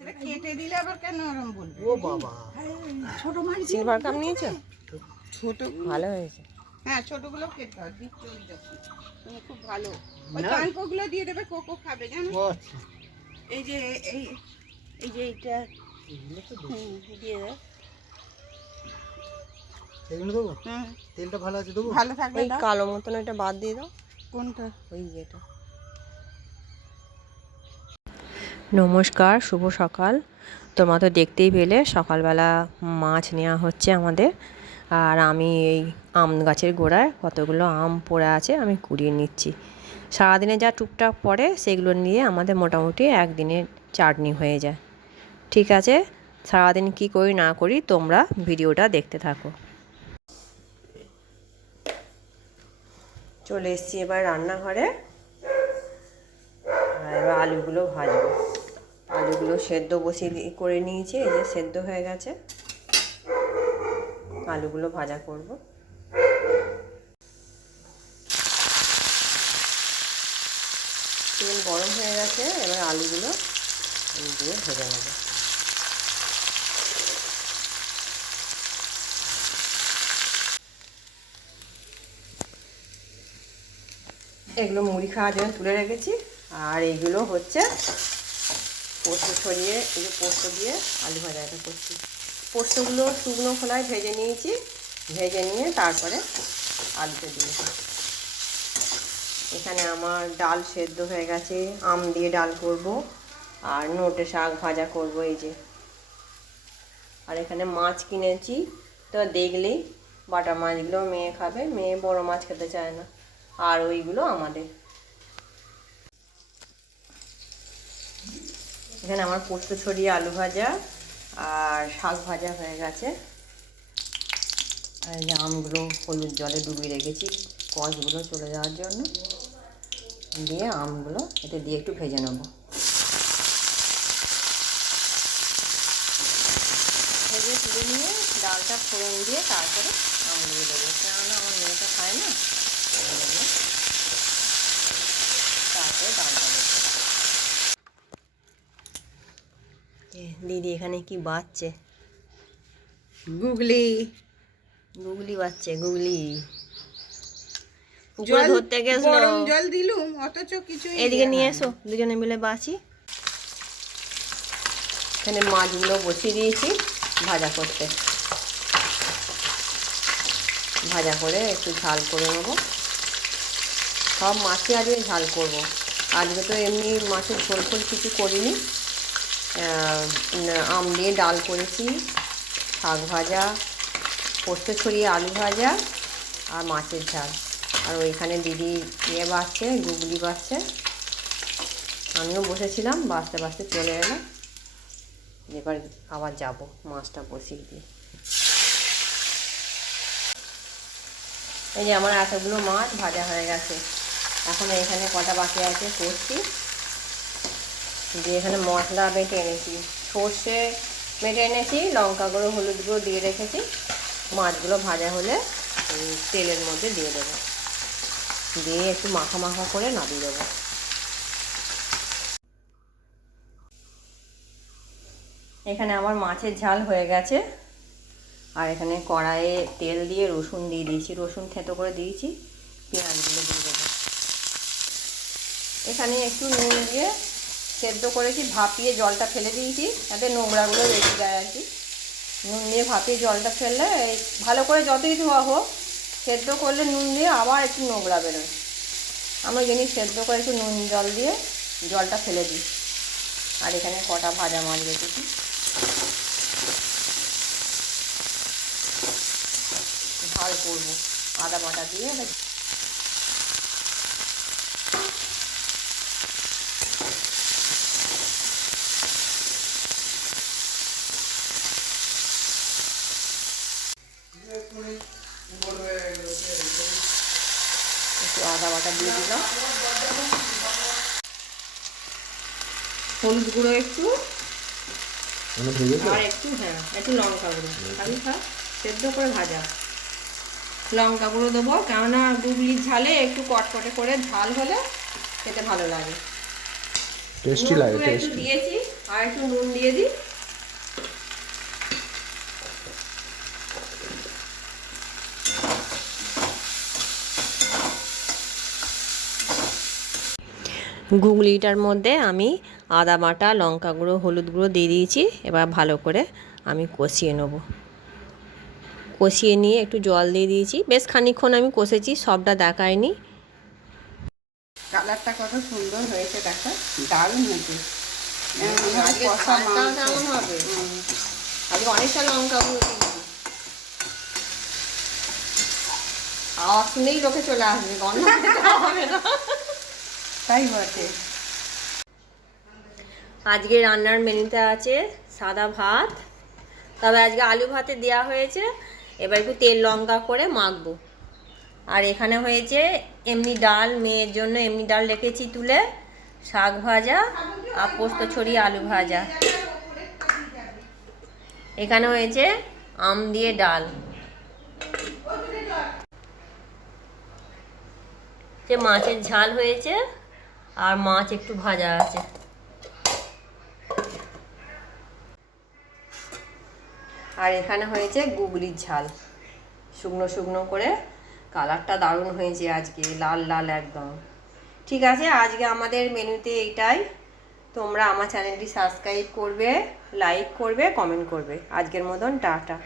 সেটা কেটে দিলে আবার কেন ওরম বলবে? ও বাবা। ছোট মাছ সিলভার কাপ নিয়েছো ছোট ভালো হয়েছে। হ্যাঁ ছোটগুলো খেতে হয় দিচ্ছ ওই দেখো তুমি খুব ভালো। ওই কানকোগুলো দিয়ে দেবে কোকো খাবে জানো? আচ্ছা। এই যে এই এই যে এইটা এগুলো তো দেবো। হুম, দিয়ে দাও। এগুলো দেবো? তেলটা ভালো আছে দেবো? ভালো থাকবে ওই কালো মতন এটা বাদ দিয়ে দাও। কোনটা? ওই ইয়েটা নমস্কার, শুভ সকাল। তোমরা তো দেখতেই পেলে, সকালবেলা মাছ নেওয়া হচ্ছে আমাদের। আর আমি এই আম গাছের গোড়ায় কতগুলো আম পড়ে আছে আমি কুড়িয়ে নিচ্ছি। সারাদিনে যা টুকটাক পড়ে, সেগুলো নিয়ে আমাদের মোটামুটি একদিনের চাটনি হয়ে যায়। ঠিক আছে? সারাদিন কি করি না করি, তোমরা ভিডিওটা দেখতে থাকো। চলে এসছি এবার রান্নাঘরে। এবার আলুগুলো ভাজবো। আলুগুলো সেদ্ধ বসিয়ে করে নিয়েছি, এই যে সেদ্ধ হয়ে গেছে। আলুগুলো ভাজা করব। তেল গরম হয়ে গেছে, এবার আলুগুলো আমি দিয়ে ভেজে নেব। এগুলো মুড়ি খাওয়ার জন্য তুলে রেখেছি, আর এইগুলো হচ্ছে পোস্ত ছড়িয়ে, এই যে পোস্ত দিয়ে আলু ভাজাটা করছি। পোস্তগুলো শুকনো খোলায় ভেজে নিয়েছি, ভেজে নিয়ে তারপরে আলুতে দিয়েছি এখানে আমার ডাল সেদ্ধ হয়ে গেছে, আম দিয়ে ডাল করব, আর নোটে শাক ভাজা করব এই যে। আর এখানে মাছ কিনেছি, তো দেখলেই বাটা মাছগুলো মেয়ে খাবে, মেয়ে বড় মাছ খেতে চায় না, আর ওইগুলো আমাদের। এখানে আমার পোস্ত ছড়িয়ে আলু ভাজা আর শাক ভাজা হয়ে গেছে। আর এই আমগুলো হলুদ জলে ডুবিয়ে রেখেছি কষগুলো চলে যাওয়ার জন্য। দিয়ে আমগুলো এতে দিয়ে একটু ভেজে নেব। ভেজে তুলে নিয়ে ডালটা ফোড়ন দিয়ে তারপরে আমগুলো দেবো। কেননা আমার মেয়েটা খায় না, তারপরে ডালটা দেবো এ, দিদি এখানে কি বাচ্চে গুগলি। গুগলি বাচ্চে গুগলি। পুকুরে ধরতে গেছিল। জল দিলুম অথচ কিছু এদিকে নিয়ে এসো দুজনে মিলে এখানে মাছগুলো বসিয়ে দিয়েছি ভাজা করতে। ভাজা করে একটু ঝাল করে নেব। সব মাছই আজকে ঝাল করব। আজকে তো এমনি মাছের ঝোল ফোল কিছু করিনি। আম দিয়ে ডাল করেছি, শাক ভাজা, পোস্ত ছড়িয়ে আলু ভাজা আর মাছের ঝাল। আর ওইখানে দিদি ইয়ে বাসছে, গুগলি বাসছে। আমিও বসেছিলাম, বাসতে বাসতে চলে এলাম। এবার আবার যাব, মাছটা বসিয়ে দিয়ে। এই যে আমার এতগুলো মাছ ভাজা হয়ে গেছে। এখন এখানে কটা বাকি আছে, করছি। দিয়ে এখানে মশলা বেটে এনেছি। সর্ষে বেটে এনেছি, লঙ্কা গুঁড়ো, হলুদ গুঁড়ো দিয়ে রেখেছি। মাছগুলো ভাজা হলে তেলের মধ্যে দিয়ে দেবো। দিয়ে একটু মাখা মাখা করে নামিয়ে দেবো। এখানে আমার মাছের ঝাল হয়ে গেছে। আর এখানে কড়াইয়ে তেল দিয়ে রসুন দিয়ে দিয়েছি। রসুন থেতো করে দিয়েছি। পেঁয়াজগুলো দিয়ে দেবো। এখানে একটু নুন দিয়ে সেদ্ধ করেছি ভাপিয়ে জলটা ফেলে দিয়েছি তাতে নোংরাগুলো বেশি যায় আর কি। নুন দিয়ে ভাপিয়ে জলটা ফেললে ভালো করে যতই ধোয়া হোক, সেদ্ধ করলে নুন দিয়ে আবার একটু নোংরা বেরোয়। আমরা জানি সেদ্ধ করে একটু নুন জল দিয়ে জলটা ফেলে দিই। আর এখানে কটা ভাজা মাছ রেখেছি। ঝাল করব। আদা বাটা দিয়ে একটু আদা বাটা দিয়ে দিলাম। হলুদ গুঁড়ো একটু। আর একটু হ্যাঁ একটু লঙ্কা গুঁড়ো। খালি থাক সেদ্ধ করে ভাজা। লঙ্কা গুঁড়ো দেবো কেননা গুগলির ঝালে একটু কটকটে করে ঝাল হলে খেতে ভালো লাগে। টেস্টি লাগে দিয়েছি আর একটু নুন দিয়ে দিই। গুগলিটার মধ্যে আমি আদা বাটা লঙ্কা গুঁড়ো হলুদ গুঁড়ো দিয়ে দিয়েছি। এবার ভালো করে আমি কষিয়ে নেব। কষিয়ে নিয়ে একটু জল দিয়ে দিয়েছি। বেশ খানিকক্ষণ আমি কষেছি সবটা দেখায়নি। কালারটা কত সুন্দর হয়েছে দেখো। দারুণ হয়েছে। অনেকটা লঙ্কা আওয়াজ শুনেই লোকে চলে আসবে গন্ধ হবে না। তাই বটে। আজকে রান্নার মেনুতে আছে সাদা ভাত। তবে আজকে আলু ভাতে দেওয়া হয়েছে। এবার একটু তেল লঙ্কা করে মাখবো। আর এখানে হয়েছে এমনি ডাল, মেয়ের জন্য এমনি ডাল রেখেছি তুলে। শাক ভাজা আর পোস্ত ছড়িয়ে আলু ভাজা। এখানে হয়েছে আম দিয়ে ডাল। যে মাছের ঝাল হয়েছে। আর মাছ একটু ভাজা আছে। আর এখানে হয়েছে গুগলির ঝাল। শুকনো শুকনো করে কালারটা দারুণ হয়েছে আজকে, লাল লাল একদম। ঠিক আছে, আজকে আমাদের মেনুতে এইটাই। তোমরা আমার চ্যানেলটি সাবস্ক্রাইব করবে, লাইক করবে, কমেন্ট করবে। আজকের মতন, টাটা।